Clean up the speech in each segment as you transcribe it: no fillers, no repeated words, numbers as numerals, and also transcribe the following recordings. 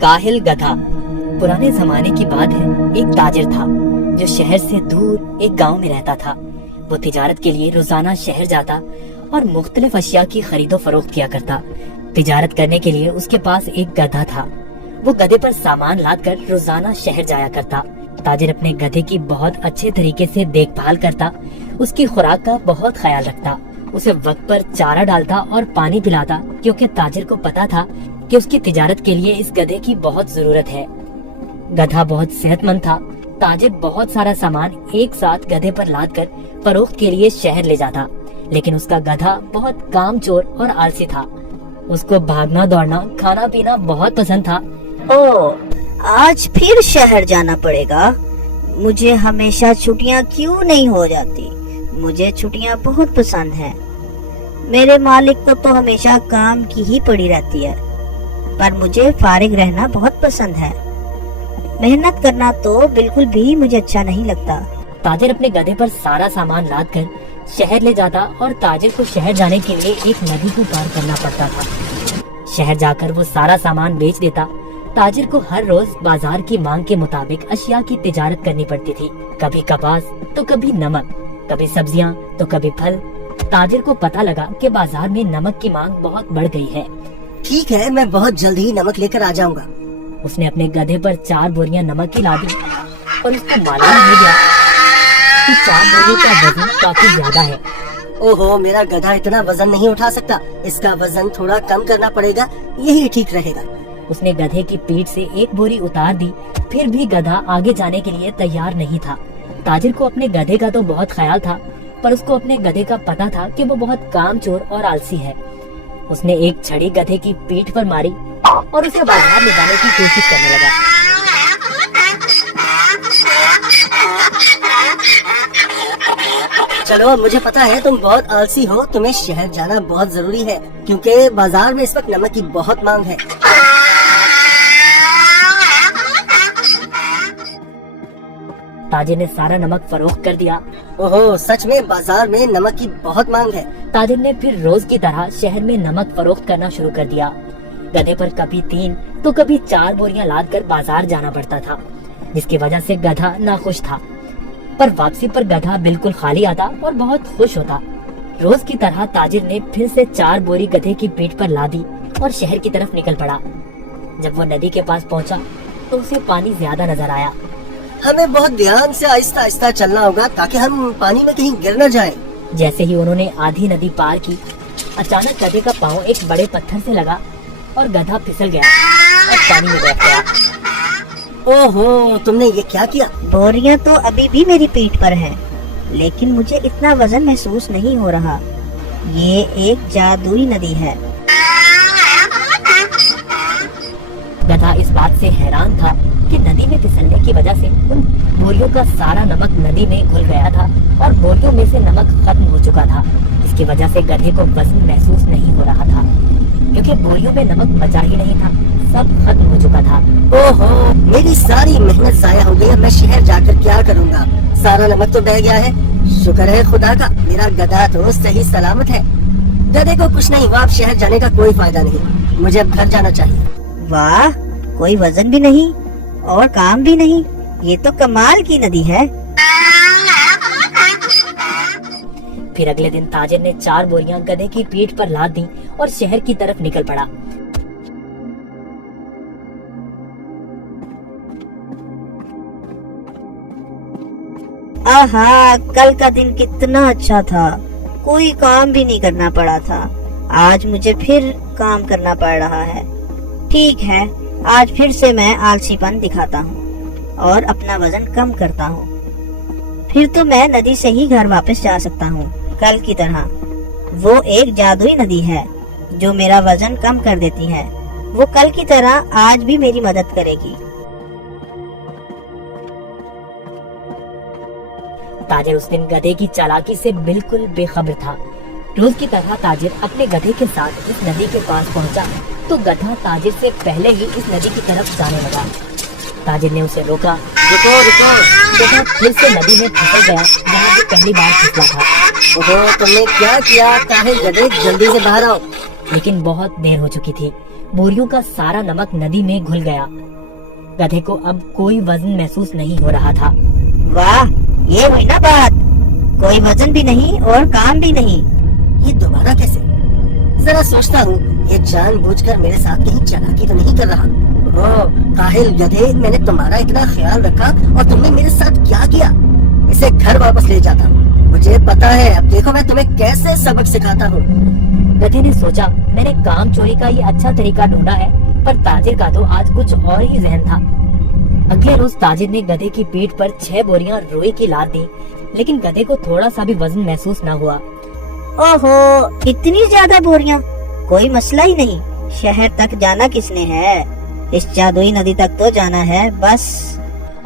काहिल गधा। पुराने जमाने की बात है, एक ताजिर था जो शहर से दूर एक गांव में रहता था। वो तिजारत के लिए रोजाना शहर जाता और मुख्तलिफ अशिया की खरीदो फरोख्त किया करता। तिजारत करने के लिए उसके पास एक गधा था। वो गधे पर सामान लाद कर रोजाना शहर जाया करता। ताजिर अपने गधे की बहुत अच्छे तरीके से देखभाल करता, उसकी खुराक का बहुत ख्याल रखता, उसे वक्त पर चारा डालता और पानी पिलाता, क्योंकि ताजिर को पता था कि उसकी तिजारत के लिए इस गधे की बहुत जरूरत है। गधा बहुत सेहतमंद था। ताजिर बहुत सारा सामान एक साथ गधे पर लाद कर फरोख्त के लिए शहर ले जाता, लेकिन उसका गधा बहुत कामचोर और आलसी था। उसको भागना दौड़ना, खाना पीना बहुत पसंद था। ओह, आज फिर शहर जाना पड़ेगा। मुझे हमेशा छुट्टियां क्यों नहीं हो जाती? मुझे छुट्टियां बहुत पसंद हैं। मेरे मालिक को तो हमेशा काम की ही पड़ी रहती है, पर मुझे फारिग रहना बहुत पसंद है। मेहनत करना तो बिल्कुल भी मुझे अच्छा नहीं लगता। ताजिर अपने गधे पर सारा सामान लाद कर शहर ले जाता और ताजिर को शहर जाने के लिए एक नदी को पार करना पड़ता था। शहर जाकर वो सारा सामान बेच देता। ताजिर को हर रोज बाजार की मांग के मुताबिक अशिया की तिजारत करनी पड़ती थी। कभी कपास तो कभी नमक, कभी सब्जियां तो कभी फल। ताजिर को पता लगा कि बाजार में नमक की मांग बहुत बढ़ गई है। ठीक है, मैं बहुत जल्द ही नमक लेकर आ जाऊंगा। उसने अपने गधे पर 4 बोरियां नमक की लादी और उसको मालूम हो गया कि 4 बोरियों का वजन काफी ज्यादा है। ओहो, मेरा गधा इतना वजन नहीं उठा सकता। इसका वजन थोड़ा कम करना पड़ेगा, यही ठीक रहेगा। उसने गधे की पीठ से एक बोरी उतार दी, फिर भी गधा आगे जाने के लिए तैयार नहीं था। ताजिर को अपने गधे का तो बहुत ख्याल था, पर उसको अपने गधे का पता था कि वो बहुत कामचोर और आलसी है। उसने एक छड़ी गधे की पीठ पर मारी और उसे बाजार ले जाने की कोशिश करने लगा। चलो, मुझे पता है तुम बहुत आलसी हो। तुम्हें शहर जाना बहुत जरूरी है, क्योंकि बाजार में इस वक्त नमक की बहुत मांग है। ताजिर ने सारा नमक फरोख्त कर दिया। ओहो, सच में बाजार में नमक की बहुत मांग है। ताजिर ने फिर रोज की तरह शहर में नमक फरोख्त करना शुरू कर दिया। गधे पर कभी 3 तो कभी 4 बोरियां लाद कर बाजार जाना पड़ता था, जिसकी वजह से गधा नाखुश था। पर वापसी पर गधा बिल्कुल खाली आता और बहुत खुश होता। रोज की तरह ताजिर ने फिर से 4 बोरी गधे की पीठ पर लादी और शहर की तरफ निकल पड़ा। जब वो नदी के पास पहुंचा तो उसे पानी ज्यादा नजर आया। हमें बहुत ध्यान से आहिस्ता आहिस्ता चलना होगा ताकि हम पानी में कहीं गिर न जाएं। जैसे ही उन्होंने आधी नदी पार की, अचानक गधे का पाँव एक बड़े पत्थर से लगा और गधा फिसल गया और पानी में बैठ गया। ओहो, तुमने ये क्या किया? बोरियां तो अभी भी मेरी पीठ पर हैं, लेकिन मुझे इतना वजन महसूस नहीं हो रहा। ये एक जादुई नदी है। गधा इस बात से हैरान था कि नदी में फिसलने की वजह से उन बोरियों का सारा नमक नदी में घुल गया था और बोरियों में से नमक खत्म हो चुका था। इसकी वजह से गधे को वजन महसूस नहीं हो रहा था, क्योंकि बोरियों में नमक बचा ही नहीं था, सब खत्म हो चुका था। ओहो, मेरी सारी मेहनत जाया हो गई। मैं शहर जाकर क्या करूँगा? सारा नमक तो बह गया है। शुक्र है खुदा का, मेरा गधा तो सही सलामत है। गधे को कुछ नहीं हुआ। अब शहर जाने का कोई फायदा नहीं। मुझे अब घर जाना चाहिए। वाह, कोई वजन भी नहीं और काम भी नहीं। ये तो कमाल की नदी है। फिर अगले दिन ताजिर ने 4 बोरियां गधे की पीठ पर लाद दी और शहर की तरफ निकल पड़ा। आहा, कल का दिन कितना अच्छा था। कोई काम भी नहीं करना पड़ा था। आज मुझे फिर काम करना पड़ रहा है। ठीक है, आज फिर से मैं आलसीपन दिखाता हूँ और अपना वजन कम करता हूँ। फिर तो मैं नदी से ही घर वापस जा सकता हूँ, कल की तरह। वो एक जादुई नदी है जो मेरा वजन कम कर देती है। वो कल की तरह आज भी मेरी मदद करेगी। ताजिर उस दिन गधे की चालाकी से बिल्कुल बेखबर था। रोज की तरह ताजिर अपने गधे के साथ इस नदी के पास पहुंचा तो गधा ताजिर से पहले ही इस नदी की तरफ जाने लगा। ताजिर ने उसे रोका। रुको रुको। गधा फिर से नदी में फिसल गया जहाँ वो पहली बार फिसला था। ओहो, तुमने क्या किया? काहे गधे, जल्दी से बाहर आओ। लेकिन बहुत देर हो चुकी थी। बोरियों का सारा नमक नदी में घुल गया। गधे को अब कोई वजन महसूस नहीं हो रहा था। वाह, ये हुई ना बात, कोई वजन भी नहीं और काम भी नहीं। ये दोबारा कैसे? जरा सोचता हूँ, ये जानबूझकर मेरे साथ कहीं चालाकी तो नहीं कर रहा। ओह काहिल गधे, मैंने तुम्हारा इतना ख्याल रखा और तुमने मेरे साथ क्या किया? इसे घर वापस ले जाता हूँ, मुझे पता है। अब देखो मैं तुम्हें कैसे सबक सिखाता हूँ। गधे ने सोचा, मैंने काम चोरी का ये अच्छा तरीका ढूंढा है, पर ताजिर का तो आज कुछ और ही जहन था। अगले रोज ताजिर ने गधे की पीठ पर 6 बोरियां रुई की लाद दी, लेकिन गधे को थोड़ा सा भी वजन महसूस न हुआ। ओहो, इतनी ज्यादा बोरियां? कोई मसला ही नहीं। शहर तक जाना किसने है? इस जादुई नदी तक तो जाना है बस।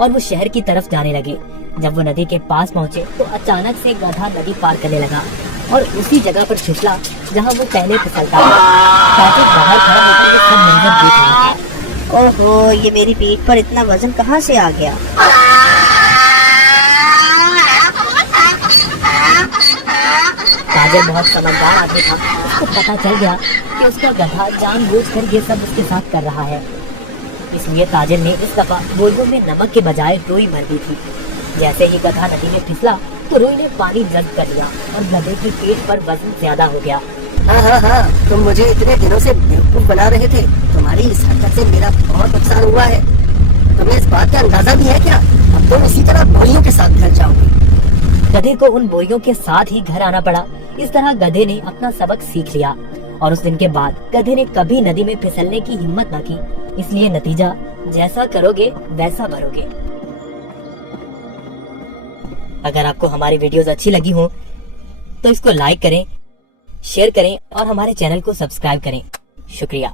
और वो शहर की तरफ जाने लगे। जब वो नदी के पास पहुँचे तो अचानक से गधा नदी पार करने लगा और उसी जगह पर फिसला जहाँ वो पहले फिसलता था। ताजिर बाहर खड़ा होकर ये सब मंजर देख रहा था। ओहो, ये मेरी पीठ पर इतना वजन कहाँ से आ गया? ताजिर बहुत समझदार आदमी था। उसको पता चल गया कि उसका गधा जानबूझकर ये सब उसके साथ कर रहा है। इसलिए ताजिर ने इस दफा बोरियों में नमक के बजाय रुई भर दी थी। जैसे ही गधा नदी में फिसला तो रुई ने पानी जब्त कर लिया और गधे की पीठ पर वजन ज्यादा हो गया। हाँ, तुम मुझे इतने दिनों से बेवकूफ बना रहे थे। तुम्हारी इस हरकत से मेरा बहुत नुकसान हुआ है। तुम्हें इस बात का अंदाजा भी है क्या? अब तुम इसी तरह बोरियों के साथ घर जाओगे। गधे को उन बोरियों के साथ ही घर आना पड़ा। इस तरह गधे ने अपना सबक सीख लिया और उस दिन के बाद गधे ने कभी नदी में फिसलने की हिम्मत न की। इसलिए नतीजा, जैसा करोगे वैसा भरोगे। अगर आपको हमारी वीडियोस अच्छी लगी हो तो इसको लाइक करें, शेयर करें और हमारे चैनल को सब्सक्राइब करें। शुक्रिया।